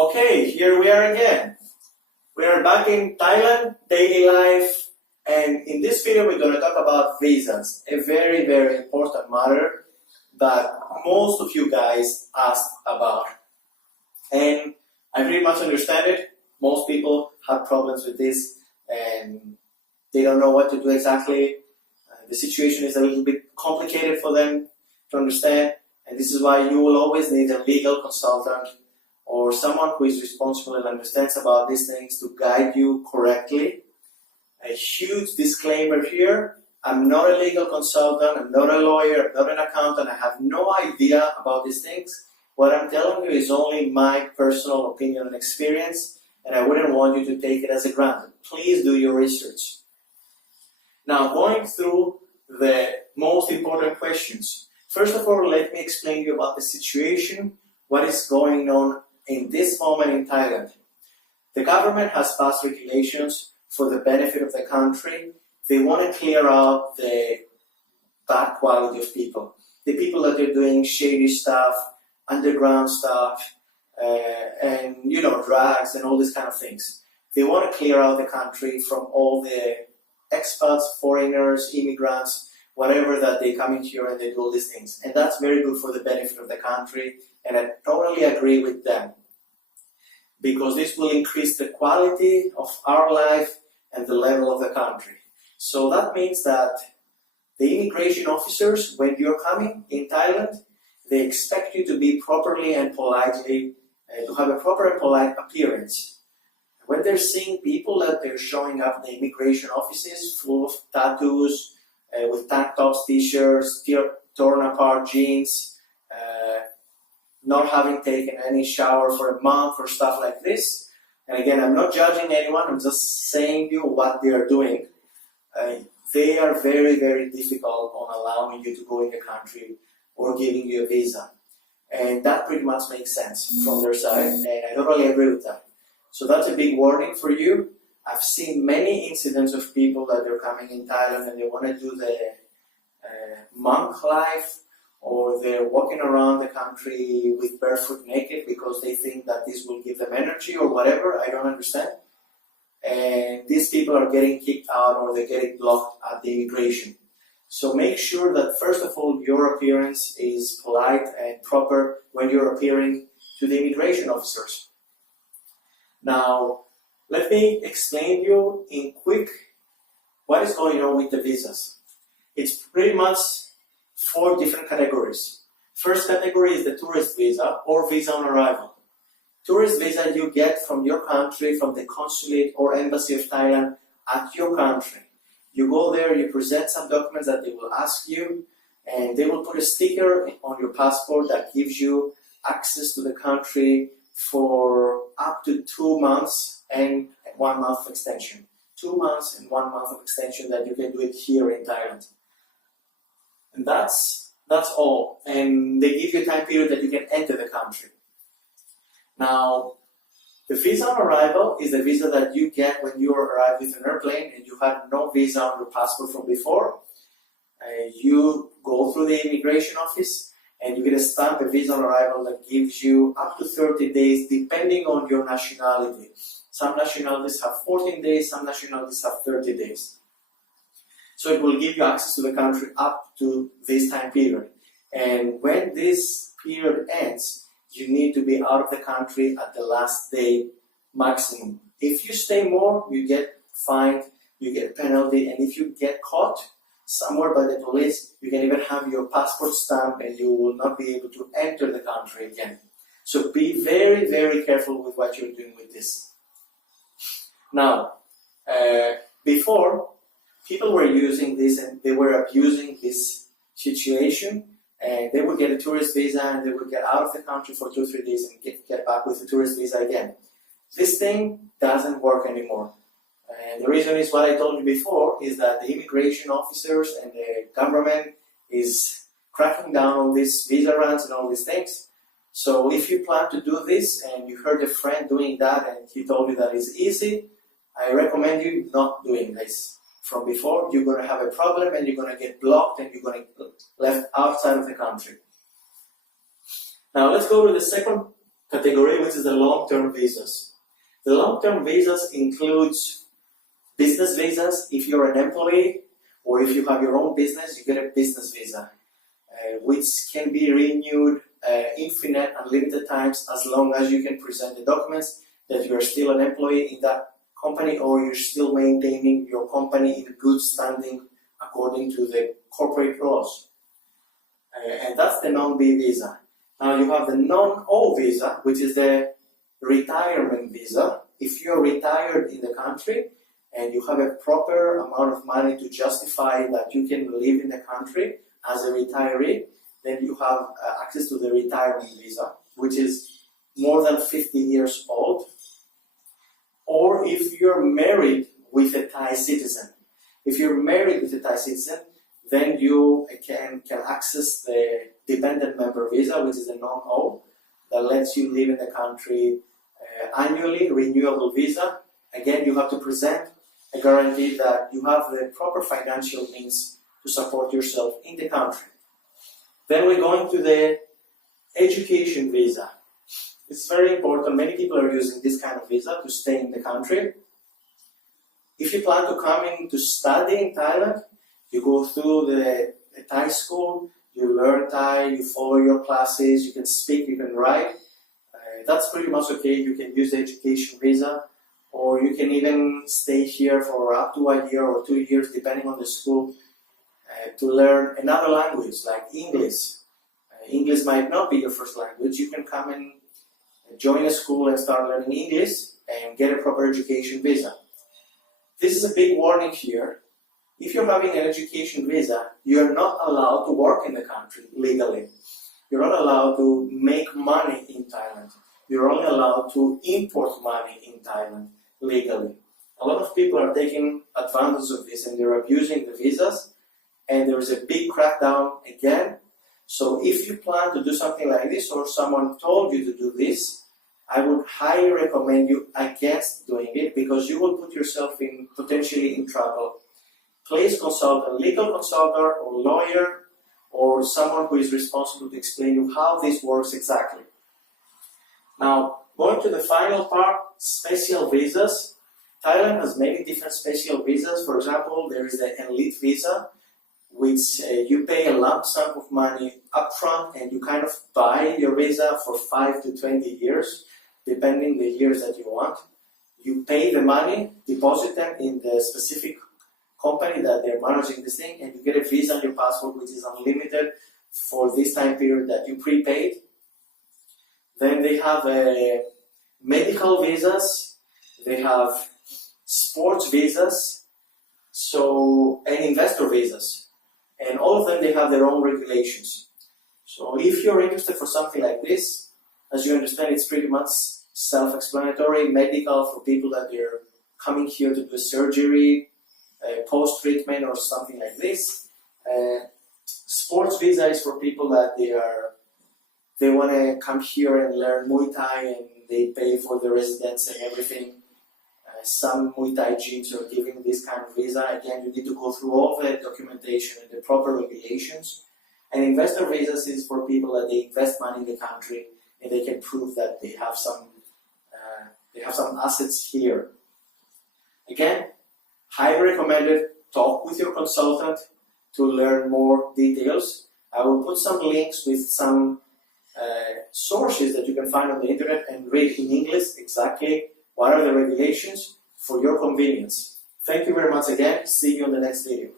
Okay, here we are again. We are back in Thailand, daily life, and in this video we're going to talk about visas, a very, very important matter that most of you guys asked about. And I very much understand it. Most people have problems with this and they don't know what to do exactly. The situation is a little bit complicated for them to understand, and this is why you will always need a legal consultant or someone who is responsible and understands about these things to guide you correctly. A huge disclaimer here, I'm not a legal consultant, I'm not a lawyer, I'm not an accountant, I have no idea about these things. What I'm telling you is only my personal opinion and experience, and I wouldn't want you to take it as a granted. Please do your research. Now, going through the most important questions. First of all, let me explain to you about the situation, what is going on in this moment in Thailand. The government has passed regulations for the benefit of the country. They want to clear out the bad quality of people. The people that are doing shady stuff, underground stuff, and drugs and all these kind of things. They want to clear out the country from all the expats, foreigners, immigrants, whatever that they come in here and they do all these things. And that's very good for the benefit of the country, and I totally agree with them. Because this will increase the quality of our life and the level of the country. So that means that the immigration officers, when you're coming in Thailand, they expect you to be properly and politely, to have a proper and polite appearance. When they're seeing people that they're showing up in the immigration offices full of tattoos, with tank tops, t-shirts, torn apart jeans, not having taken any shower for a month or stuff like this. And again, I'm not judging anyone, I'm just saying to you what they are doing. They are very, very difficult on allowing you to go in the country or giving you a visa. And that pretty much makes sense from their side, and I totally agree with that. So that's a big warning for you. I've seen many incidents of people that are coming in Thailand and they want to do the monk life, or they're walking around the country with barefoot naked because they think that this will give them energy or whatever. I don't understand. And these people are getting kicked out or they're getting blocked at the immigration. So make sure that first of all your appearance is polite and proper when you're appearing to the immigration officers. Now, let me explain to you in quick what is going on with the visas. It's pretty much 4 different categories. First category is the tourist visa or visa on arrival. Tourist visa you get from your country, from the consulate or embassy of Thailand at your country. You go there, you present some documents that they will ask you, and they will put a sticker on your passport that gives you access to the country for up to 2 months and 1 month extension. 2 months and 1 month of extension that you can do it here in Thailand. And that's all. And they give you a time period that you can enter the country. Now, the visa on arrival is the visa that you get when you arrive with an airplane and you had no visa on your passport from before. You go through the immigration office and you get a stamp, a visa on arrival that gives you up to 30 days depending on your nationality. Some nationalities have 14 days, some nationalities have 30 days. So it will give you access to the country up to this time period. And when this period ends, you need to be out of the country at the last day maximum. If you stay more, you get fined, you get a penalty, and if you get caught somewhere by the police, you can even have your passport stamped and you will not be able to enter the country again. So be very, very careful with what you're doing with this. Now, before, people were using this and they were abusing this situation, and they would get a tourist visa and they would get out of the country for 2 or 3 days and get back with a tourist visa again. This thing doesn't work anymore. And the reason is what I told you before, is that the immigration officers and the government is cracking down on these visa runs and all these things. So if you plan to do this and you heard a friend doing that and he told you that it's easy, I recommend you not doing this. From before, you're going to have a problem and you're going to get blocked and you're going to get left outside of the country. Now let's go to the second category, which is the long-term visas. The long-term visas includes business visas. If you're an employee or if you have your own business, you get a business visa, which can be renewed infinite, unlimited times, as long as you can present the documents that you are still an employee in that company or you're still maintaining your company in good standing according to the corporate laws. And that's the non-B visa. Now you have the non-O visa, which is the retirement visa. If you're retired in the country and you have a proper amount of money to justify that you can live in the country as a retiree, then you have access to the retirement visa, which is more than 50 years old. Or if you're married with a Thai citizen. If you're married with a Thai citizen, then you can access the dependent member visa, which is a non-O, that lets you live in the country annually, renewable visa. Again, you have to present a guarantee that you have the proper financial means to support yourself in the country. Then we're going to the education visa. It's very important. Many people are using this kind of visa to stay in the country. If you plan to come in to study in Thailand, you go through the Thai school, you learn Thai, you follow your classes, you can speak, you can write. That's pretty much okay. You can use the education visa, or you can even stay here for up to a year or 2 years, depending on the school, to learn another language like English. English might not be your first language. You can come and join a school and start learning English and get a proper education visa. This is a big warning here. If you're having an education visa, you're not allowed to work in the country legally. You're not allowed to make money in Thailand. You're only allowed to import money in Thailand legally. A lot of people are taking advantage of this and they're abusing the visas, and there is a big crackdown again. So if you plan to do something like this, or someone told you to do this, I would highly recommend you against doing it, because you will put yourself potentially in trouble. Please consult a legal consultant or lawyer or someone who is responsible to explain you how this works exactly. Now, going to the final part, special visas. Thailand has many different special visas. For example, there is the elite visa, which you pay a lump sum of money upfront and you kind of buy your visa for 5 to 20 years, depending the years that you want. You pay the money, deposit them in the specific company that they're managing this thing, and you get a visa on your passport which is unlimited for this time period that you prepaid. Then they have medical visas, they have sports visas, and investor visas. And all of them, they have their own regulations. So if you're interested for something like this, as you understand, it's pretty much self-explanatory. Medical for people that they're coming here to do surgery, post-treatment or something like this. Sports visa is for people that they want to come here and learn Muay Thai, and they pay for the residence and everything. Some Muay Thai gyms are giving this kind of visa. Again, you need to go through all the documentation and the proper regulations. And investor visas is for people that they invest money in the country and they can prove that they have some assets here. Again, highly recommended. Talk with your consultant to learn more details. I will put some links with some sources that you can find on the internet and read in English exactly what are the regulations for your convenience. Thank you very much again. See you on the next video.